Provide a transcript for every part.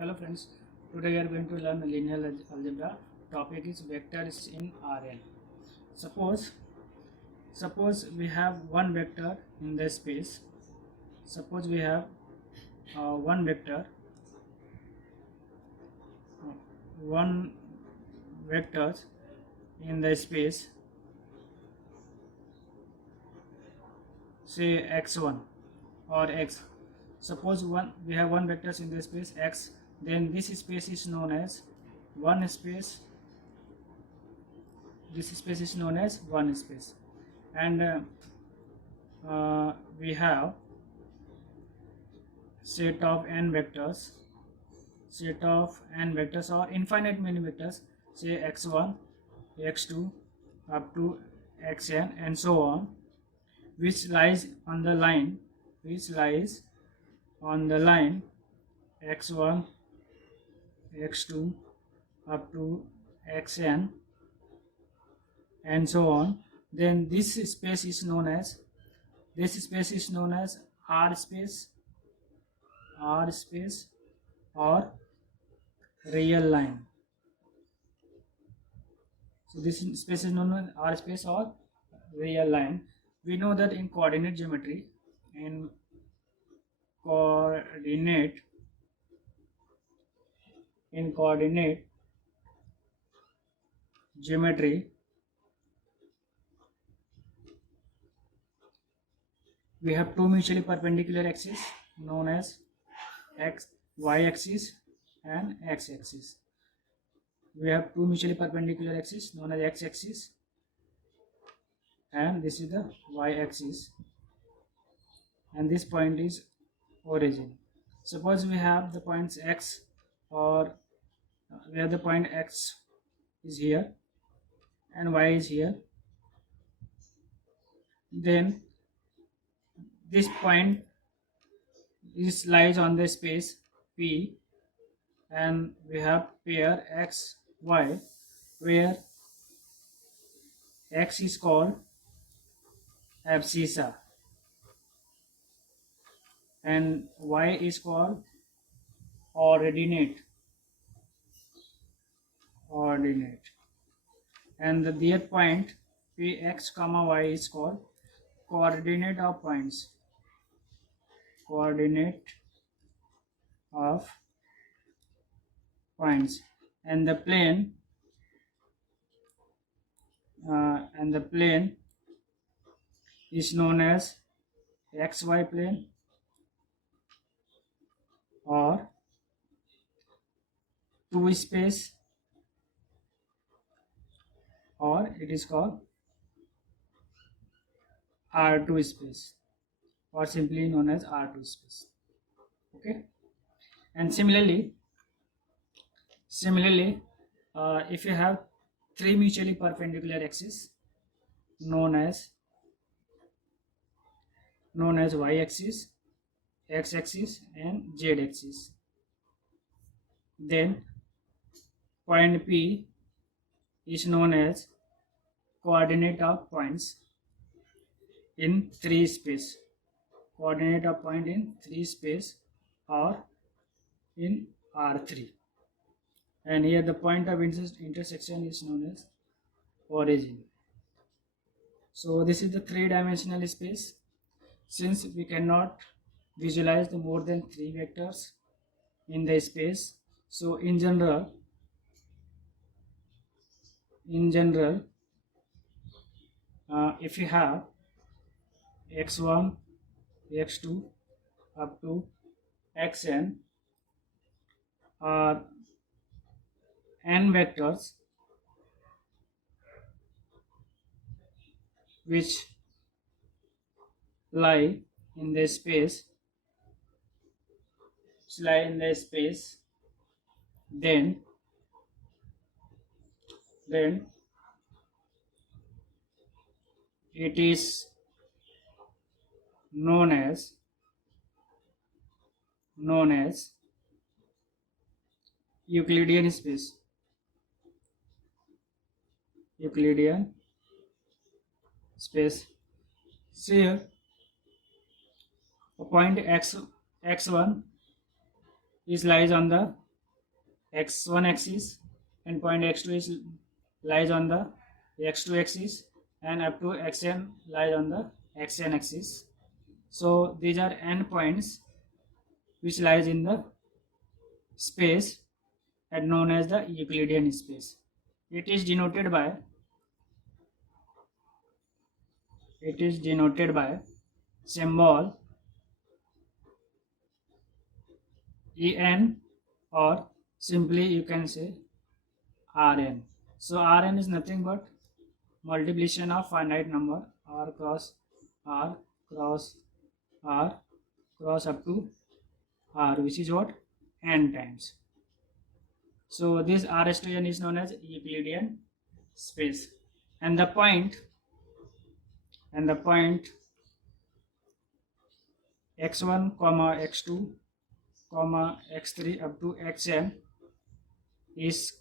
Hello friends, today we are going to learn linear algebra. Topic is vectors in Rn. Suppose we have one vector in the space. Suppose we have one vector, uh, one vectors in the space, say x1 or x. Suppose we have one vectors in the space x, then this space is known as one space. This space is known as one space, and we have set of n vectors, or infinite many vectors, say x1, x2 up to xn and so on, which lies on the line x1, x2 up to xn and so on. Then this space is known as R space or real line. So this space is known as R space or real line. We know that in coordinate geometry, we have two mutually perpendicular axes known as y axis and x axis. We have two mutually perpendicular axes known as x axis, and this is the y axis, and this point is origin. Suppose we have the points x, or where the point x is here and y is here. Then this point lies on the space P, and we have pair x y, where x is called abscissa and y is called ordinate, and the point px comma y is called coordinate of points, and the plane is known as xy plane or 2 space, or it is called R2 space, or simply known as R2 space. Okay, and similarly, if you have three mutually perpendicular axes known as y axis, x axis and z axis, then point P is known as coordinate of points in 3 space, or in R3, and here the point of intersection is known as origin. So this is the three-dimensional space. Since we cannot visualize the more than 3 vectors in the space, so in general if you have x1, x2 up to xn are n vectors which lie in the space, then it is known as Euclidean space. So here a point x1 lies on the x1 axis, and point x2 is lies on the x2 axis, and up to xn lies on the xn axis. So these are n points which lies in the space and known as the Euclidean space. It is denoted by symbol En, or simply you can say Rn. So Rn is nothing but multiplication of finite number r cross r cross r cross up to r, which is what, n times. So this Rs to n is known as Euclidean space, and the point x1 comma x2 comma x3 up to xn is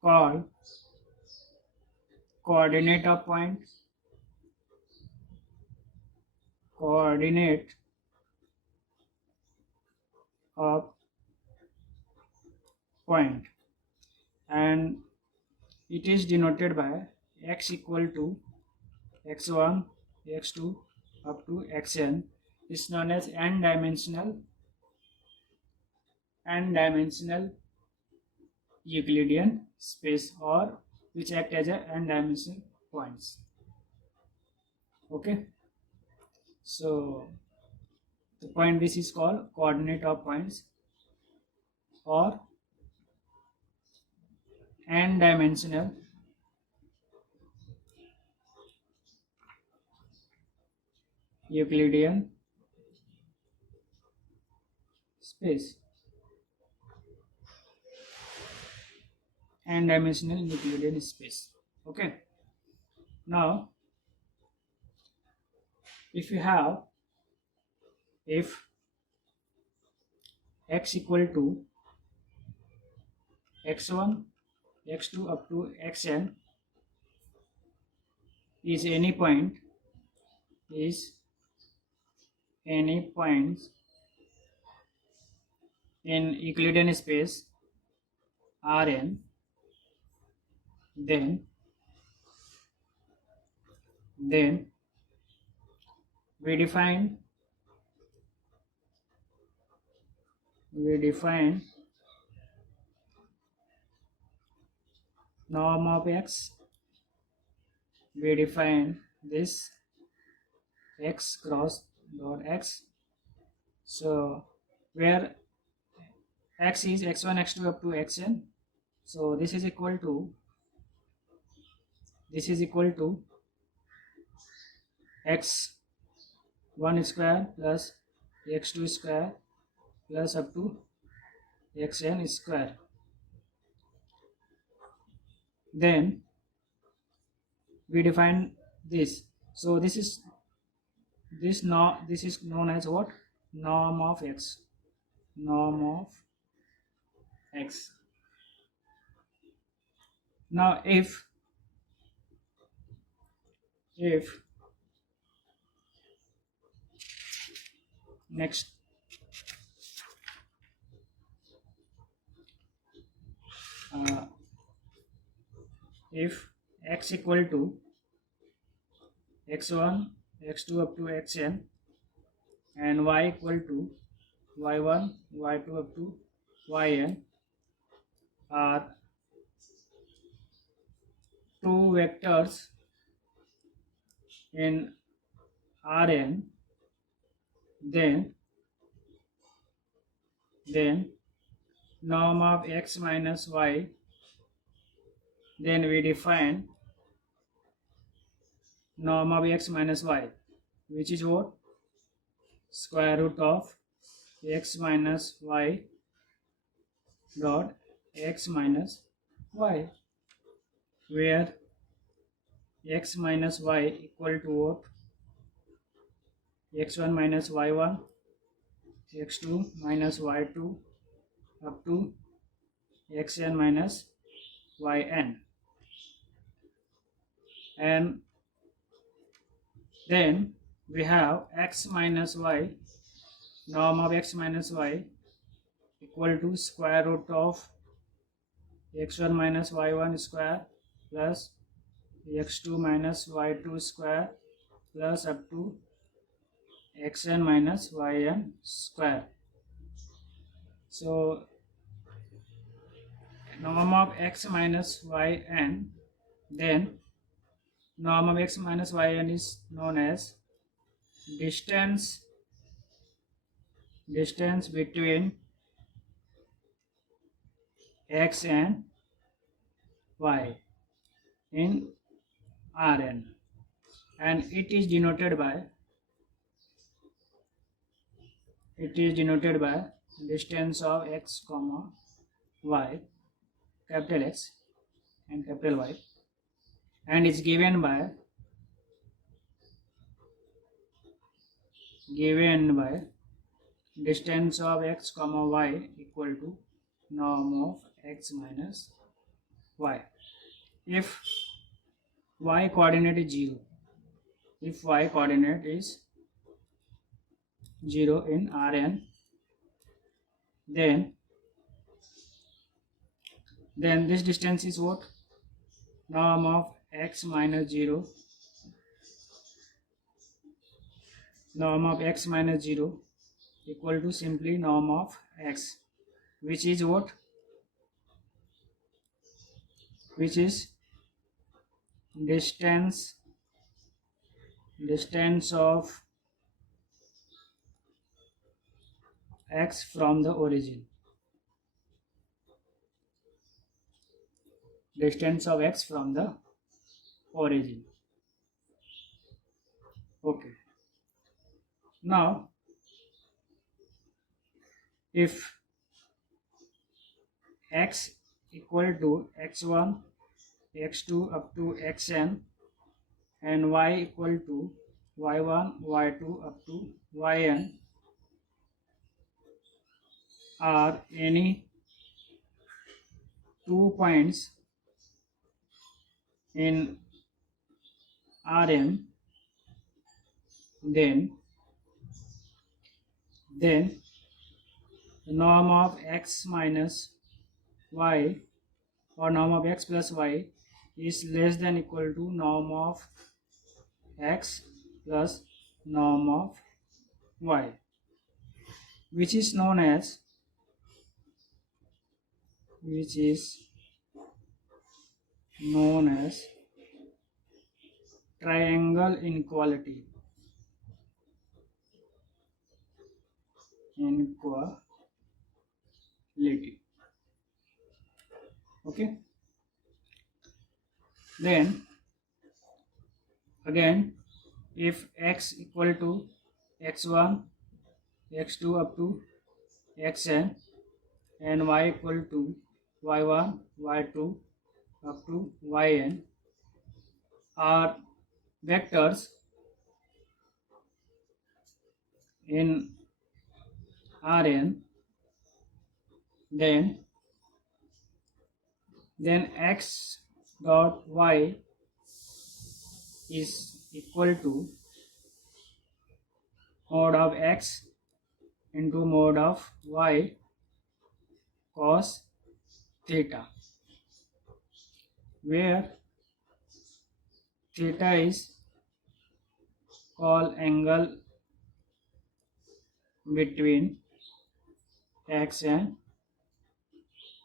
called coordinate of point, and it is denoted by x equal to x1 x2 up to xn is known as n-dimensional Euclidean space, or which act as a n-dimensional points. Okay, so the point this is called coordinate of points or n-dimensional Euclidean space, n-dimensional Euclidean space. Okay, now if x equal to x1 x2 up to xn is any point in Euclidean space Rn, then we define norm of x. We define this x cross dot x. So where x is x1 x2 up to xn, so this is equal to x1 square plus x2 square plus up to xn square. Then we define this. So this is known as what? Norm of x. Now if next if x equal to x1 x2 up to xn and y equal to y1 y2 up to yn are two vectors in Rn, then norm of x minus y, then we define norm of x minus y, which is what? Square root of x minus y dot x minus y, where x minus y equal to what? x1 minus y1, x2 minus y2 up to xn minus yn, and then we have x minus y, norm of x minus y equal to square root of x1 minus y1 square plus x2 minus y2 square plus up to xn minus yn square. So norm of x minus yn, then norm of x minus yn is known as distance between x and y in Rn, and it is denoted by distance of x comma y, capital X and capital Y, and is given by distance of x comma y equal to norm of x minus y. If y coordinate is 0, in Rn, then this distance is what? Norm of x minus 0, equal to simply norm of x, which is what? Which is distance of x from the origin. Distance of x from the origin. Okay. Now, if x equal to x1, x2 up to xn, and y equal to y1, y2 up to yn are any 2 points in Rn, then the norm of x minus y or norm of x plus y is less than equal to norm of x plus norm of y, which is known as triangle inequality. Okay. Then again, if x equal to x1, x2 up to xn, and y equal to y1, y2 up to yn are vectors in Rn, then x dot y is equal to mod of x into mod of y cos theta, where theta is called angle between x and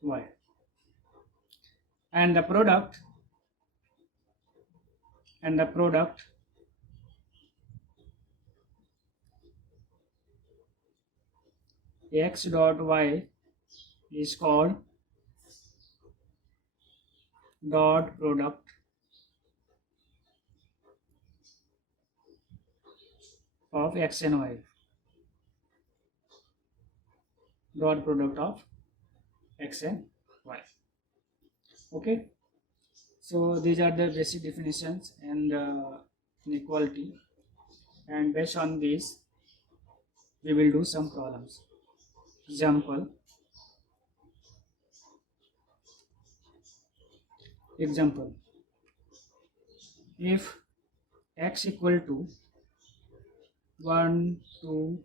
y, and the product x dot y is called dot product of x and y. Dot product of x and y. Okay, so these are the basic definitions and inequality, and based on this we will do some problems. Example, if x equal to 1, 2,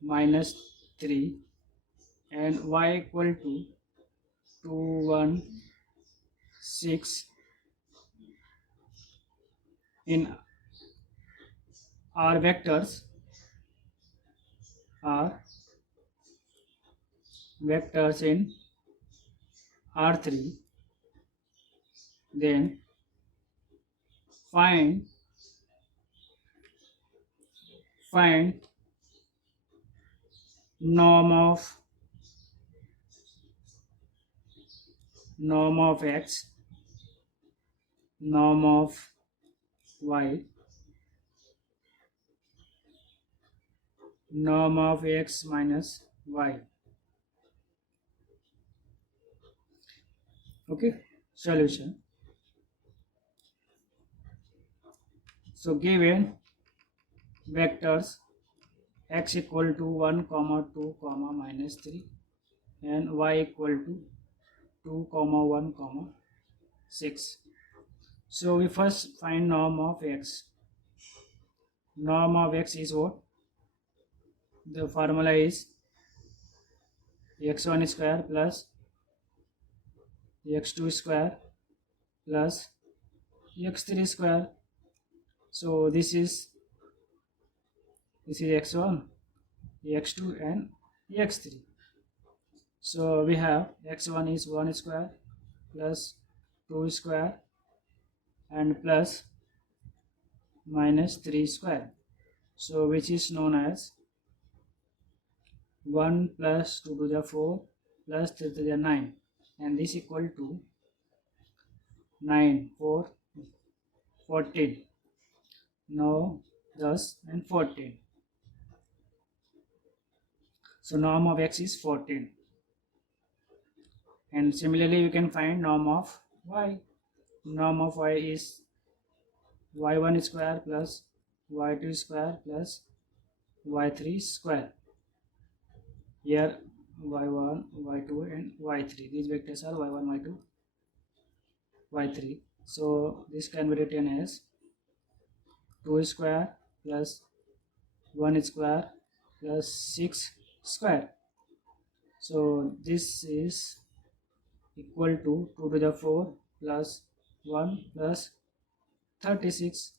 minus 3, and y equal to 2, 1, 6 in our vectors are vectors in R3, then find norm of x, norm of y, norm of x minus y. Okay, solution. So given vectors x equal to 1 comma 2 comma minus 3 and y equal to 2 comma 1 comma 6. So we first find norm of x. Norm of x is what? The formula is x1 square plus x2 square plus x3 square. So this is x1, x2 and x3. So we have x1 is 1 square plus 2 square and plus minus 3 square. So which is known as 1 plus 2 to the 4 plus 3 to the 9, and this equal to 9, 4, 14. Now thus and 14. So norm of x is 14. And similarly you can find norm of y. Norm of y is y1 square plus y2 square plus y3 square. Here y1, y2 and y3. These vectors are y1, y2, y3. So this can be written as 2 square plus 1 square plus 6 square. So this is equal to 2 to the 4 plus 1 plus 36.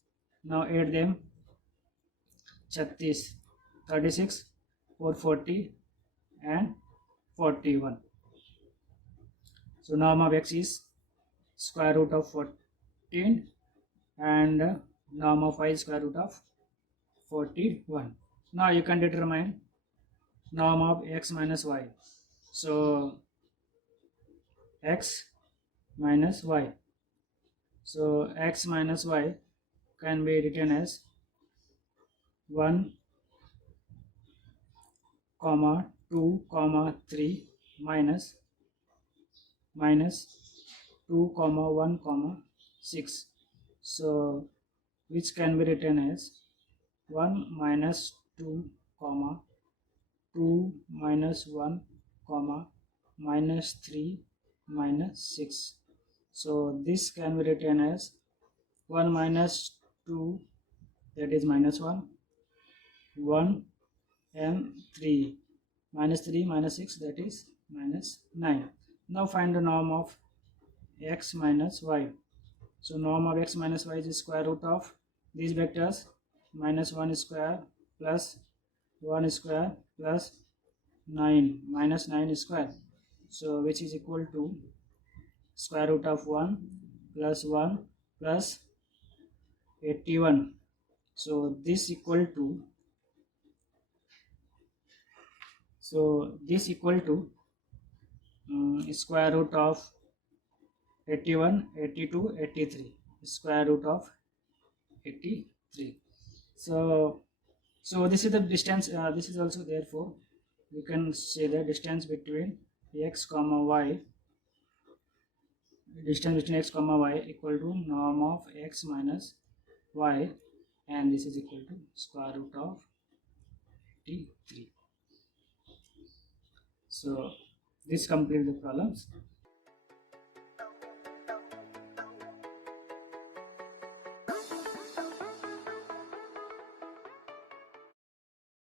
Now add them. 36, 36, 440 and 41. So norm of x is square root of 14 and norm of y is square root of 41. Now you can determine norm of x minus y. So x minus y. So x minus y can be written as 1 comma 2 comma 3 minus 2 comma 1 comma 6. So which can be written as 1 minus 2 comma 2 minus 1 comma minus 3 minus 6. So this can be written as 1 minus 2, that is minus 1, 1 and 3, minus 3 minus 6, that is minus 9. Now find the norm of x minus y. So norm of x minus y is square root of these vectors minus 1 square plus 1 square plus 9 minus 9 square. So which is equal to square root of 1 plus 81. So this equal to square root of 81, 82, 83, square root of 83. So this is the distance. This is also, therefore we can say the distance between x comma y, equal to norm of x minus y, and this is equal to square root of 83. So this completes the problems.